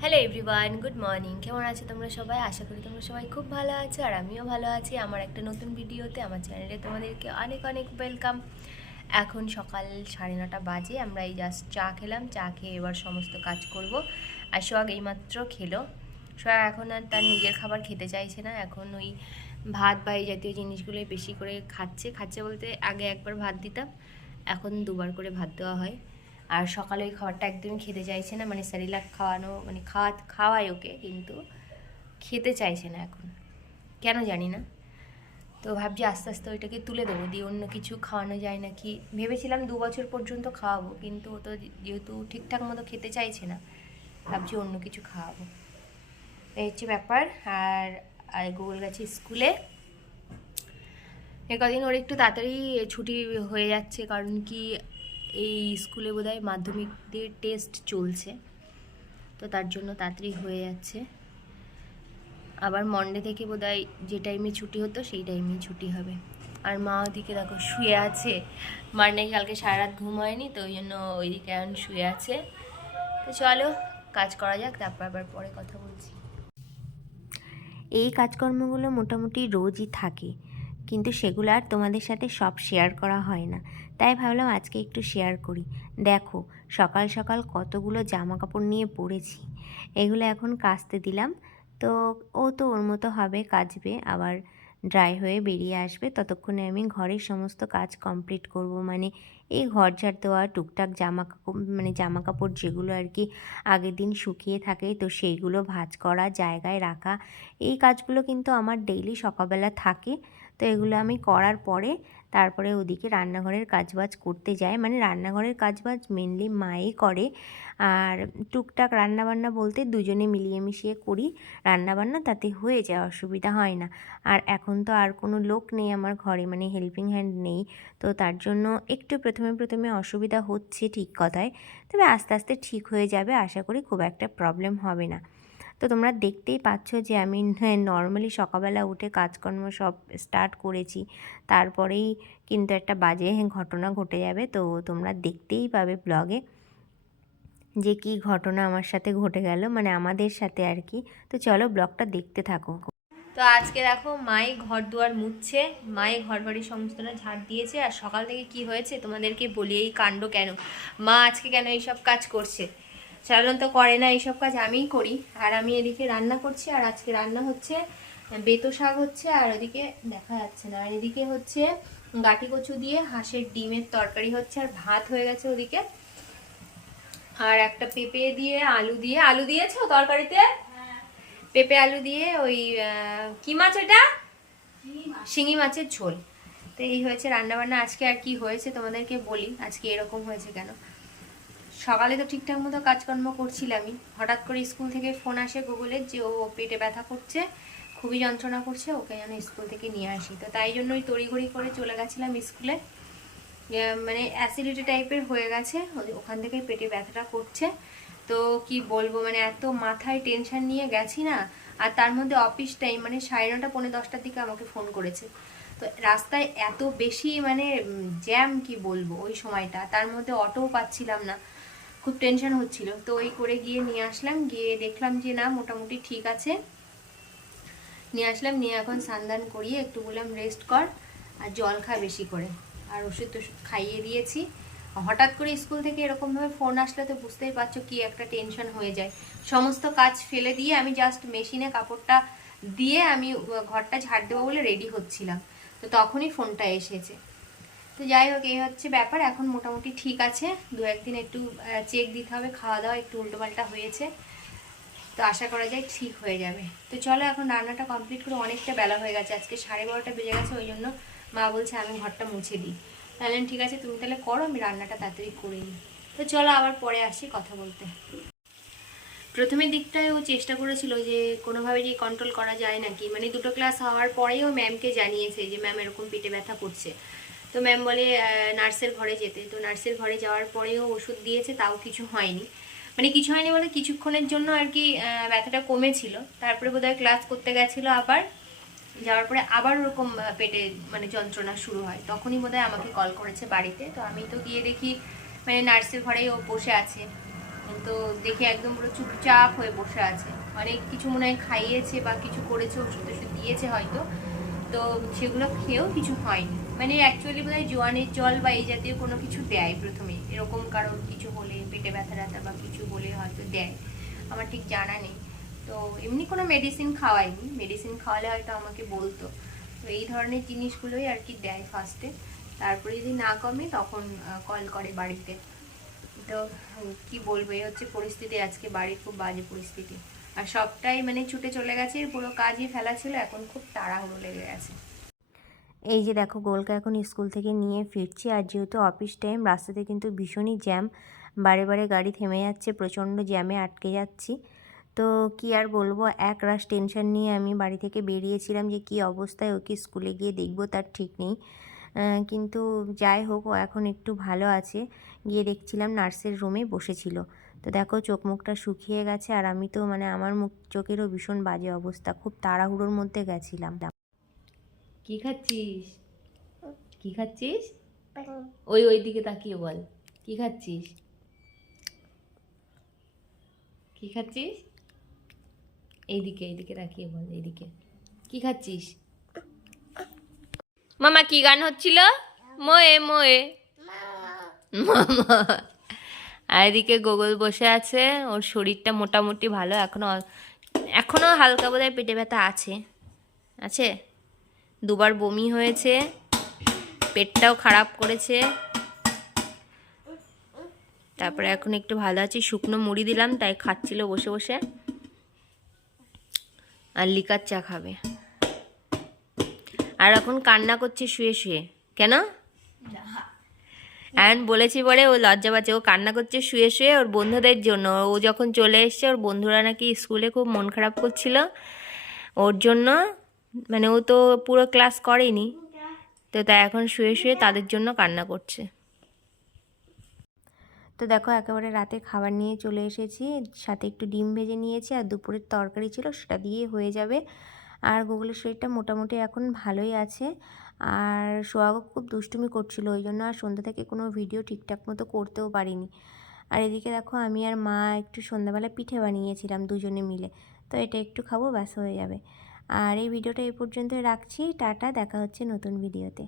Hello everyone, good morning. কেমন আছো তোমরা সবাই? আশা করি তোমরা সবাই খুব ভালো আছো, আর আমিও ভালো আছি। আমার একটা নতুন ভিডিওতে, আমার চ্যানেলে তোমাদেরকে অনেক অনেক ওয়েলকাম। এখন সকাল 9:30 বাজে। আমরা এই জাস্ট চা খেলাম, চা খেয়ে এবার সমস্ত কাজ করব। আর সোহাগ এইমাত্র খেলো। সোহাগ এখন আর তার নিজের খাবার খেতে চাইছে না, এখন ওই ভাত বা এই জাতীয় জিনিসগুলোই বেশি করে খাচ্ছে বলতে আগে একবার ভাত দিতাম, এখন দুবার করে ভাত দেওয়া হয়। আর সকালে ওই খাবারটা একদমই খেতে চাইছে না, মানে স্যারিলাক খাওয়ানো, মানে খাওয়াই ওকে, কিন্তু খেতে চাইছে না এখন, কেন জানি না। তো ভাবছি আস্তে আস্তে ওইটাকে তুলে দেবো, দিয়ে অন্য কিছু খাওয়ানো যায় নাকি ভেবেছিলাম। 2 বছর পর্যন্ত খাওয়াবো, কিন্তু ও তো যেহেতু ঠিকঠাক মতো খেতে চাইছে না, ভাবছি অন্য কিছু খাওয়াবো। এই হচ্ছে ব্যাপার। আর আর গুগল গেছে স্কুলে। এ কদিন ওর একটু তাড়াতাড়ি ছুটি হয়ে যাচ্ছে, কারণ কি এই স্কুলে বোধহয় মাধ্যমিকদের টেস্ট চলছে, তো তার জন্য তাড়াতাড়ি হয়ে যাচ্ছে। আবার মন্ডে থেকে বোধহয় যে টাইমে ছুটি হতো সেই টাইমেই ছুটি হবে। আর মা ওদিকে দেখো শুয়ে আছে, মার নাকি কালকে সারা রাত ঘুম হয়নি, তো ওই জন্য ওইদিকে এখন শুয়ে আছে। তো চলো কাজ করা যাক, তারপর আবার পরে কথা বলছি। এই কাজকর্মগুলো মোটামুটি রোজই থাকে, কিন্তু সেগুলো আর তোমাদের সাথে সব শেয়ার করা হয় না, তাই ভাবলাম আজকে একটু শেয়ার করি। দেখো সকাল সকাল কতগুলো জামা কাপড় নিয়ে পড়েছি, এগুলো এখন কাচতে দিলাম। তো ও তো ওর মতো হবে, কাচবে, আবার ড্রাই হয়ে বেরিয়ে আসবে, ততক্ষণে আমি ঘরের সমস্ত কাজ কমপ্লিট করব। মানে এই ঘর ঝাড় দেওয়া, টুকটাক জামা কাপড়, মানে জামা কাপড় যেগুলো আর কি আগের দিন শুকিয়ে থাকে, তো সেইগুলো ভাঁজ করা, জায়গায় রাখা, এই কাজগুলো কিন্তু আমার ডেইলি সকালবেলা থাকে। তো এগুলো আমি করার পরে তারপরে ওদিকে রান্নাঘরের কাজবাজ করতে যাই। মানে রান্নাঘরের কাজবাজ মেনলি মাই করে, আর টুকটাক রান্নাবান্না বলতে দুজনে মিলিয়ে মিশিয়ে করি রান্নাবান্না, তাতে হয়ে যায়, অসুবিধা হয় না। আর এখন তো আর কোনো লোক নেই আমার ঘরে, মানে হেল্পিং হ্যান্ড নেই, তো তার জন্য একটু প্রথমে প্রথমে অসুবিধা হচ্ছে, ঠিক কথায়। তবে আস্তে আস্তে ঠিক হয়ে যাবে, আশা করি খুব একটা প্রবলেম হবে না। তো তোমরা দেখতেই পাচ্ছ যে আমি নর্মালি সকালবেলা উঠে কাজকর্ম সব স্টার্ট করেছি, তারপরেই কিন্তু একটা বাজে ঘটনা ঘটে যাবে। তো তোমরা দেখতেই পাবে ব্লগে যে কী ঘটনা আমার সাথে ঘটে গেল, মানে আমাদের সাথে আর কি। তো চলো ব্লগটা দেখতে থাকো। তো আজকে দেখো মাই ঘর দুয়ার মুছছে, মাই ঘর বাড়ি সমস্তটা ঝাড় দিয়েছে। আর সকাল থেকে কি হয়েছে তোমাদেরকে বলি, এই কাণ্ড কেন, মা আজকে কেন এইসব কাজ করছে। সাধারণত করে না এইসব কাজ, আমিই করি। আর আমি এদিকে রান্না করছি, আর আজকে রান্না হচ্ছে বেতো শাক হচ্ছে, আর ওদিকে দেখা যাচ্ছে না, আর এদিকে হচ্ছে গাটি কচু দিয়ে হাঁসের ডিমের তরকারি হচ্ছে, আর ভাত হয়ে গেছে ওদিকে। আর একটা পেঁপে দিয়ে আলু দিয়েছো তরকারিতে? পেঁপে আলু দিয়ে ওই কি মাছ এটা, শিঙি মাছের ঝোল। তো এই হয়েছে রান্নাবান্না আজকে। আর কি হয়েছে তোমাদেরকে বলি, আজকে এরকম হয়েছে কেন। সকালে তো ঠিকঠাক মতো কাজকর্ম করছিলামই, হঠাৎ করে স্কুল থেকে ফোন আসে গুগলের যে ও পেটে ব্যথা করছে, খুবই যন্ত্রণা করছে, ওকে যেন স্কুল থেকে নিয়ে আসি। তো তাই জন্য ওই তড়িঘড়ি করে চলে গেছিলাম স্কুলে। মানে অ্যাসিডিটি টাইপের হয়ে গেছে, ওখান থেকে পেটে ব্যথাটা করছে। তো কি বলবো, মানে এত মাথায় টেনশন নিয়ে গেছি না। আর তার মধ্যে অফিস টাইম, মানে 9:30 পৌনে 10টার দিকে আমাকে ফোন করেছে। তো রাস্তায় এত বেশি মানে জ্যাম, কি বলবো ওই সময়টা, তার মধ্যে অটোও পাচ্ছিলাম না, খুব টেনশন হচ্ছিল। তো ওই করে গিয়ে নিয়ে আসলাম, গিয়ে দেখলাম যে না মোটামুটি ঠিক আছে, নিয়ে আসলাম। নিয়ে এখন স্নান করিয়ে একটু বললাম রেস্ট কর, আর জল খা বেশি করে, আর ওষুধ টষুধ খাইয়ে দিয়েছি। হঠাৎ করে স্কুল থেকে এরকমভাবে ফোন আসলে তো বুঝতেই পারছো কি একটা টেনশন হয়ে যায়। সমস্ত কাজ ফেলে দিয়ে আমি জাস্ট মেশিনে কাপড়টা দিয়ে আমি ঘরটা ঝাড় দেবো বলে রেডি হচ্ছিলাম, তো তখনই ফোনটা এসেছে। তো যাই হোক, এই হচ্ছে ব্যাপার। এখন মোটামুটি ঠিক আছে, 2-1 দিন একটু চেক দিতে হবে, খাওয়া দাওয়া একটু উল্টোপাল্টা হয়েছে, তো আশা করা যায় ঠিক হয়ে যাবে। তো চলো এখন রান্নাটা কমপ্লিট করে, অনেকটা বেলা হয়ে গেছে, আজকে 12:30 বেজে গেছে, ওই জন্য মা বলছে আমি ঘরটা মুছে দিই। তাহলে ঠিক আছে তুমি তাহলে করো, আমি রান্নাটা তাড়াতাড়ি করে নিই। তো চলো আবার পরে আসি কথা বলতে। প্রথমের দিকটায় ও চেষ্টা করেছিল যে কোনোভাবে যে কন্ট্রোল করা যায় নাকি, মানে 2টো ক্লাস হওয়ার পরেও ম্যামকে জানিয়েছে যে ম্যাম এরকম পেটে ব্যথা করছে। তো ম্যাম বলে নার্সের ঘরে যেতে। তো নার্সের ঘরে যাওয়ার পরেও ওষুধ দিয়েছে, তাও কিছু হয়নি। মানে কিছু হয়নি বলে কিছুক্ষণের জন্য আর কি ব্যথাটা কমেছিল। তারপরে বোধহয় ক্লাস করতে গেছিলো, আবার যাওয়ার পরে আবার ওরকম পেটে মানে যন্ত্রণা শুরু হয়, তখনই বোধহয় আমাকে কল করেছে বাড়িতে। তো আমি তো গিয়ে দেখি মানে নার্সের ঘরেই ও বসে আছে, তো দেখে একদম পুরো চুপচাপ হয়ে বসে আছে। অনেক কিছু মনে হয় খাইয়েছে বা কিছু করেছে, ওষুধ ওষুধ দিয়েছে হয়তো, তো সেগুলো খেয়েও কিছু হয়নি। মানে অ্যাকচুয়ালি বোধহয় জোয়ানের জল বা এই জাতীয় কোনো কিছু দেয় প্রথমে, এরকম কারোর কিছু হলে, পেটে ব্যথা ট্যাথা বা কিছু হলে হয়তো দেয়, আমার ঠিক জানা নেই। তো এমনি কোনো মেডিসিন খাওয়ায়নি, মেডিসিন খাওয়ালে হয়তো আমাকে বলতো। তো এই ধরনের জিনিসগুলোই আর কি দেয় ফার্স্টে, তারপরে যদি না কমে তখন কল করে বাড়িতে। তো কি বলবো, এই হচ্ছে পরিস্থিতি আজকে, বাড়ির খুব বাজে পরিস্থিতি। আর সবটাই মানে ছুটে চলে গেছে, পুরো কাজই ফেলা ছিল, এখন খুব তাড়াহুড়ো লেগে গেছে। এই যে দেখো গোলকে এখন স্কুল থেকে নিয়ে ফিরছি, আর যেহেতু অফিস টাইম, রাস্তাতে কিন্তু ভীষণই জ্যাম, বারে বারে গাড়ি থেমে যাচ্ছে, প্রচণ্ড জ্যামে আটকে যাচ্ছি। তো কি আর বলবো, এক রাশ টেনশন নিয়ে আমি বাড়ি থেকে বেরিয়েছিলাম যে কি অবস্থায়, ওকে স্কুলে গিয়ে দেখবো তার ঠিক নেই। কিন্তু যাই হোক, ও এখন একটু ভালো আছে। গিয়ে দেখছিলাম নার্সের রুমে বসেছিল। তো দেখো চোখ মুখটা শুকিয়ে গেছে, আর আমি তো মানে আমার মুখ চোখেরও ভীষণ বাজে অবস্থা, খুব তাড়াহুড়োর মধ্যে গেছিলাম। কি খাচ্ছিস? কি খাচ্ছিস? ওই দিকে তাকিয়ে বল, কি খাচ্ছিস? কি খাচ্ছিস? এইদিকে তাকিয়ে বল, এইদিকে কি খাচ্ছিস? মামা কি গান হচ্ছিল? মোয়ে মোয়ে মামা। আর এদিকে গোগল বসে আছে, ওর শরীরটা মোটামুটি ভালো, এখনো হালকা বোধহয় পেটে ব্যথা আছে আছে। দুবার বমি হয়েছে, পেটটাও খারাপ করেছে, তারপরে এখন একটু ভালো আছি। শুকনো মুড়ি দিলাম, তাই খাচ্ছিল বসে বসে, আর লিকার চা খাবে। আর এখন কান্না করছে শুয়ে শুয়ে। কেন? এখন বলেছি পরে ও লজ্জা পাচ্ছে, ও কান্না করছে শুয়ে শুয়ে ওর বন্ধুদের জন্য। ও যখন চলে এসছে, ওর বন্ধুরা নাকি স্কুলে খুব মন খারাপ করছিল ওর জন্য, মানে ও তো পুরো ক্লাস করেনি, তো তাই এখন শুয়ে শুয়ে তাদের জন্য কান্না করছে। তো দেখো একেবারে রাতে খাবার নিয়ে চলে এসেছি, সাথে একটু ডিম ভেজে নিয়েছি, আর দুপুরের তরকারি ছিল, সেটা দিয়ে হয়ে যাবে। আর গুগলের শরীরটা মোটামুটি এখন ভালোই আছে। আর সোহাগও খুব দুষ্টুমি করছিল, ওই জন্য আর সন্ধ্যা থেকে কোনো ভিডিও ঠিকঠাক মতো করতেও পারিনি। আর এদিকে দেখো আমি আর মা একটু সন্ধ্যাবেলা পিঠে বানিয়েছিলাম দুজনে মিলে, তো এটা একটু খাবো, ব্যাস হয়ে যাবে। আর এই ভিডিওটা এই পর্যন্তই রাখছি, টাটা, দেখা হচ্ছে নতুন ভিডিওতে।